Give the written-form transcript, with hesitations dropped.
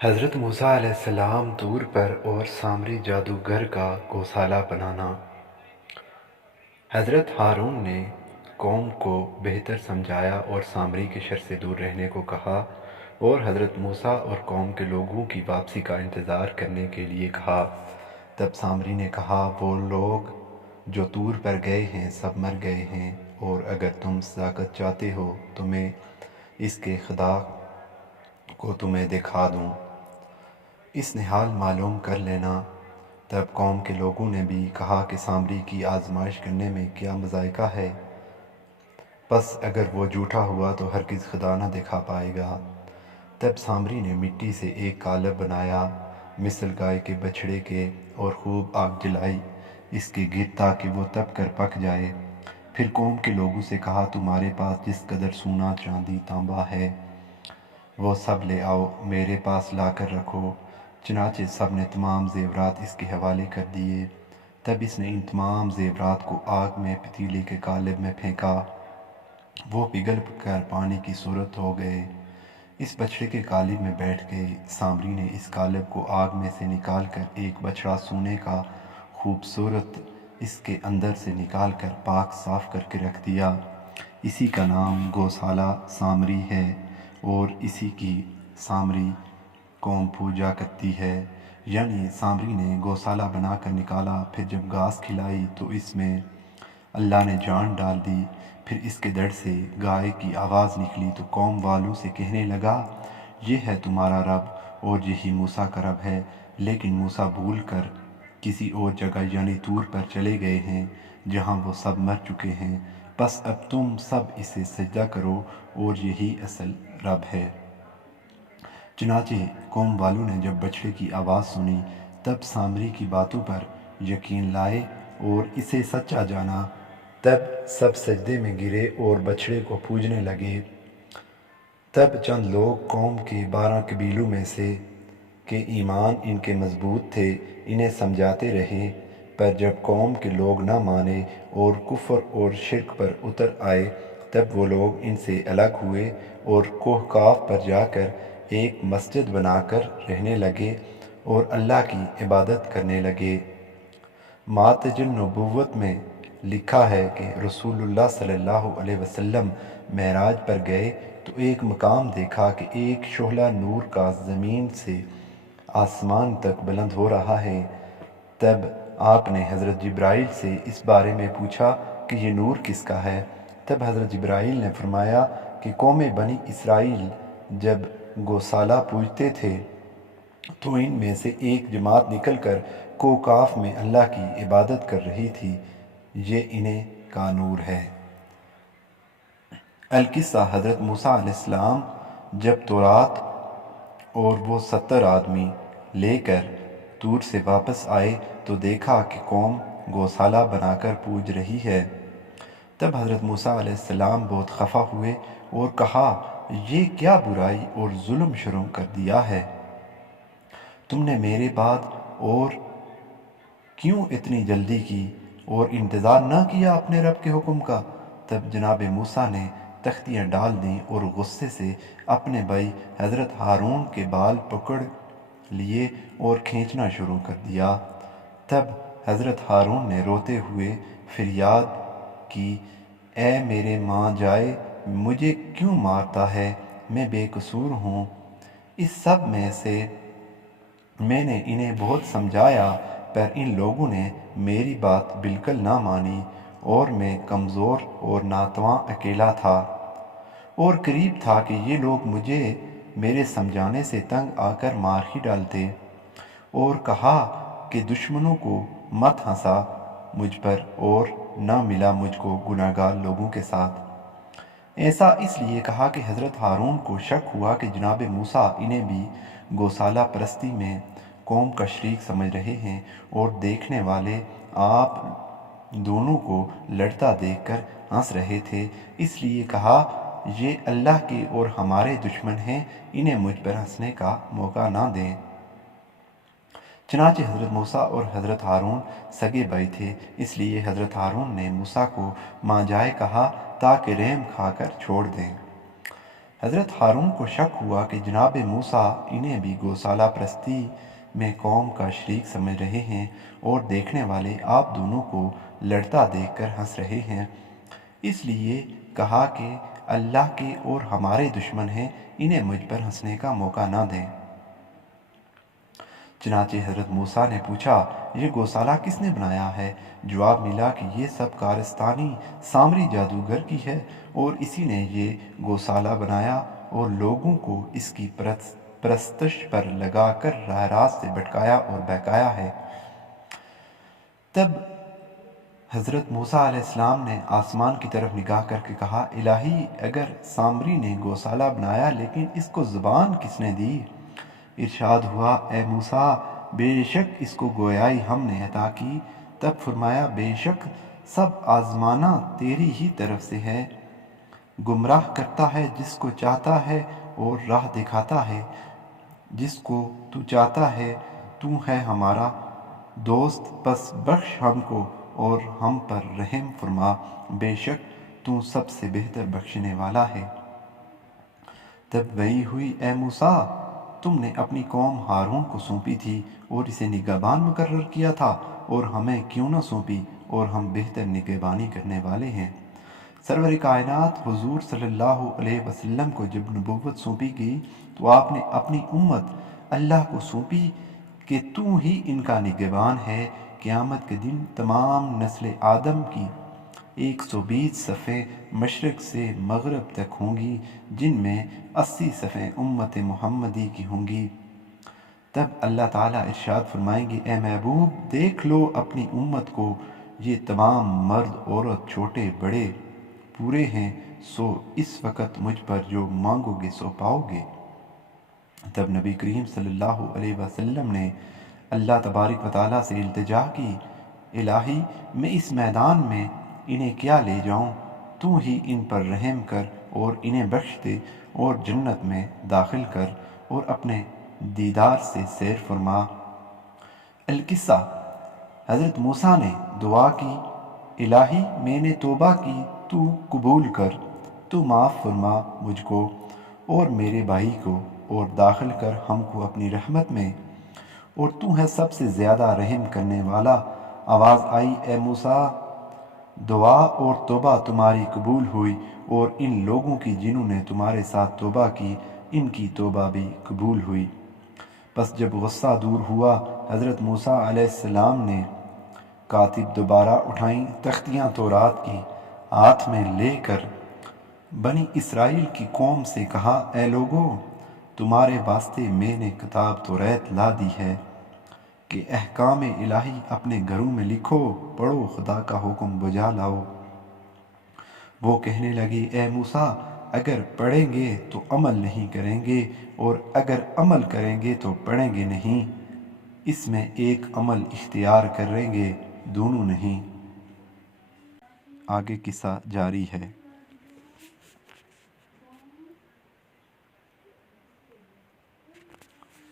حضرت موسیٰ علیہ السلام طور پر اور سامری جادوگر کا گوسالہ بنانا۔ حضرت ہارون نے قوم کو بہتر سمجھایا اور سامری کے شر سے دور رہنے کو کہا، اور حضرت موسیٰ اور قوم کے لوگوں کی واپسی کا انتظار کرنے کے لیے کہا۔ تب سامری نے کہا، وہ لوگ جو طور پر گئے ہیں سب مر گئے ہیں، اور اگر تم صداقت چاہتے ہو تو میں اس کے خدا کو تمہیں دکھا دوں، اس نے حال معلوم کر لینا۔ تب قوم کے لوگوں نے بھی کہا کہ سامری کی آزمائش کرنے میں کیا مذائقہ ہے، پس اگر وہ جھوٹا ہوا تو ہرگز خدا نہ دکھا پائے گا۔ تب سامری نے مٹی سے ایک قالب بنایا مثل گائے کے بچھڑے کے، اور خوب آگ جلائی اس کے گرد تاکہ وہ تپ کر پک جائے۔ پھر قوم کے لوگوں سے کہا، تمہارے پاس جس قدر سونا، چاندی، تانبا ہے وہ سب لے آؤ، میرے پاس لا کر رکھو۔ چنانچہ سب نے تمام زیورات اس کے حوالے کر دیے۔ تب اس نے ان تمام زیورات کو آگ میں پتیلے کے قالب میں پھینکا، وہ پگھل کر پانی کی صورت ہو گئے۔ اس بچھڑے کے قالب میں بیٹھ گئے۔ سامری نے اس قالب کو آگ میں سے نکال کر ایک بچڑا سونے کا خوبصورت اس کے اندر سے نکال کر پاک صاف کر کے رکھ دیا۔ اسی کا نام گوسالہ سامری ہے، اور اسی کی سامری قوم پوجا کرتی ہے۔ یعنی سامری نے گوسالہ بنا کر نکالا، پھر جب گھاس کھلائی تو اس میں اللہ نے جان ڈال دی۔ پھر اس کے دڑ سے گائے کی آواز نکلی تو قوم والوں سے کہنے لگا، یہ ہے تمہارا رب اور یہی موسیٰ کا رب ہے۔ لیکن موسیٰ بھول کر کسی اور جگہ یعنی طور پر چلے گئے ہیں، جہاں وہ سب مر چکے ہیں۔ بس اب تم سب اسے سجدہ کرو، اور یہی اصل رب ہے۔ چنانچہ قوم والوں نے جب بچڑے کی آواز سنی تب سامری کی باتوں پر یقین لائے اور اسے سچا جانا۔ تب سب سجدے میں گرے اور بچڑے کو پوجنے لگے۔ تب چند لوگ قوم کے 12 قبیلوں میں سے کہ ایمان ان کے مضبوط تھے انہیں سمجھاتے رہے، پر جب قوم کے لوگ نہ مانے اور کفر اور شرک پر اتر آئے تب وہ لوگ ان سے الگ ہوئے اور کوہ کاف پر جا کر ایک مسجد بنا کر رہنے لگے اور اللہ کی عبادت کرنے لگے۔ ماتج النبوت میں لکھا ہے کہ رسول اللہ صلی اللہ علیہ وسلم معراج پر گئے تو ایک مقام دیکھا کہ ایک شعلہ نور کا زمین سے آسمان تک بلند ہو رہا ہے۔ تب آپ نے حضرت جبرائیل سے اس بارے میں پوچھا کہ یہ نور کس کا ہے؟ تب حضرت جبرائیل نے فرمایا کہ قوم بنی اسرائیل جب گوسالہ پوجتے تھے تو ان میں سے ایک جماعت نکل کر کوکاف میں اللہ کی عبادت کر رہی تھی، یہ انہیں کا نور ہے۔ القصہ حضرت موسیٰ علیہ السلام جب تورات اور وہ 70 آدمی لے کر طور سے واپس آئے تو دیکھا کہ قوم گوسالہ بنا کر پوج رہی ہے۔ تب حضرت موسیٰ علیہ السلام بہت خفا ہوئے اور کہا، یہ کیا برائی اور ظلم شروع کر دیا ہے؟ تم نے میرے بعد اور کیوں اتنی جلدی کی اور انتظار نہ کیا اپنے رب کے حکم کا؟ تب جناب موسیٰ نے تختیاں ڈال دیں اور غصے سے اپنے بھائی حضرت ہارون کے بال پکڑ لیے اور کھینچنا شروع کر دیا۔ تب حضرت ہارون نے روتے ہوئے فریاد کی، اے میرے ماں جائے، مجھے کیوں مارتا ہے؟ میں بے قصور ہوں۔ اس سب میں سے میں نے انہیں بہت سمجھایا پر ان لوگوں نے میری بات بالکل نہ مانی، اور میں کمزور اور ناتواں اکیلا تھا، اور قریب تھا کہ یہ لوگ مجھے میرے سمجھانے سے تنگ آ کر مار ہی ڈالتے۔ اور کہا کہ دشمنوں کو مت ہنسا مجھ پر، اور نہ ملا مجھ کو گناہ گار لوگوں کے ساتھ۔ ایسا اس لیے کہا کہ حضرت ہارون کو شک ہوا کہ جناب موسیٰ انہیں بھی گوسالہ پرستی میں قوم کا شریک سمجھ رہے ہیں، اور دیکھنے والے آپ دونوں کو لڑتا دیکھ کر ہنس رہے تھے۔ اس لیے کہا، یہ اللہ کے اور ہمارے دشمن ہیں، انہیں مجھ پر ہنسنے کا موقع نہ دیں۔ چنانچہ حضرت موسیٰ اور حضرت ہارون سگے بھائی تھے، اس لیے حضرت ہارون نے موسیٰ کو ماں جائے کہا تاکہ رحم کھا کر چھوڑ دیں۔ حضرت ہارون کو شک ہوا کہ جناب موسیٰ انہیں بھی گوسالہ پرستی میں قوم کا شریک سمجھ رہے ہیں اور دیکھنے والے آپ دونوں کو لڑتا دیکھ کر ہنس رہے ہیں، اس لیے کہا کہ اللہ کے اور ہمارے دشمن ہیں، انہیں مجھ پر ہنسنے کا موقع نہ دیں۔ چنانچہ حضرت موسیٰ نے پوچھا، یہ گوسالہ کس نے بنایا ہے؟ جواب ملا کہ یہ سب کارستانی سامری جادوگر کی ہے اور اسی نے یہ گوسالہ بنایا اور لوگوں کو اس کی پرستش پر لگا کر راہ راست سے بھٹکایا اور بہکایا ہے۔ تب حضرت موسیٰ علیہ السلام نے آسمان کی طرف نگاہ کر کے کہا، الہی، اگر سامری نے گوسالہ بنایا لیکن اس کو زبان کس نے دی؟ ارشاد ہوا، اے موسیٰ، بے شک اس کو گویائی ہم نے عطا کی۔ تب فرمایا، بے شک سب آزمانا تیری ہی طرف سے ہے، گمراہ کرتا ہے جس کو چاہتا ہے اور راہ دکھاتا ہے جس کو تو چاہتا ہے۔ تو ہے ہمارا دوست، پس بخش ہم کو اور ہم پر رحم فرما، بے شک تو سب سے بہتر بخشنے والا ہے۔ تب وحی ہوئی، اے موسیٰ، تم نے اپنی قوم ہارون کو سونپی تھی اور اسے نگہبان مقرر کیا تھا، اور ہمیں کیوں نہ سونپی، اور ہم بہتر نگہبانی کرنے والے ہیں۔ سرور کائنات حضور صلی اللہ علیہ وسلم کو جب نبوت سونپی گئی تو آپ نے اپنی امت اللہ کو سونپی کہ تو ہی ان کا نگہبان ہے۔ قیامت کے دن تمام نسل آدم کی 120 صفیں مشرق سے مغرب تک ہوں گی، جن میں 80 صفیں امت محمدی کی ہوں گی۔ تب اللہ تعالیٰ ارشاد فرمائیں گے، اے محبوب، دیکھ لو اپنی امت کو، یہ تمام مرد عورت چھوٹے بڑے پورے ہیں، سو اس وقت مجھ پر جو مانگو گے سو پاؤ گے۔ تب نبی کریم صلی اللہ علیہ وسلم نے اللہ تبارک و تعالیٰ سے التجا کی، الہی، میں اس میدان میں انہیں کیا لے جاؤں؟ تو ہی ان پر رحم کر اور انہیں بخش دے اور جنت میں داخل کر اور اپنے دیدار سے سیر فرما۔ القصہ، حضرت موسیٰ نے دعا کی، الہی، میں نے توبہ کی، تو قبول کر، تو معاف فرما مجھ کو اور میرے بھائی کو اور داخل کر ہم کو اپنی رحمت میں، اور تو ہے سب سے زیادہ رحم کرنے والا۔ آواز آئی، اے موسیٰ، دعا اور توبہ تمہاری قبول ہوئی، اور ان لوگوں کی جنہوں نے تمہارے ساتھ توبہ کی، ان کی توبہ بھی قبول ہوئی۔ پس جب غصہ دور ہوا، حضرت موسیٰ علیہ السلام نے کاتب دوبارہ اٹھائیں تختیاں تورات کی ہاتھ میں لے کر بنی اسرائیل کی قوم سے کہا، اے لوگو، تمہارے واسطے میں نے کتاب توریت لا دی ہے کہ احکام الہی اپنے گھروں میں لکھو، پڑھو، خدا کا حکم بجا لاؤ۔ وہ کہنے لگے، اے موسیٰ، اگر پڑھیں گے تو عمل نہیں کریں گے، اور اگر عمل کریں گے تو پڑھیں گے نہیں، اس میں ایک عمل اختیار کریں گے، دونوں نہیں۔ آگے قصہ جاری ہے۔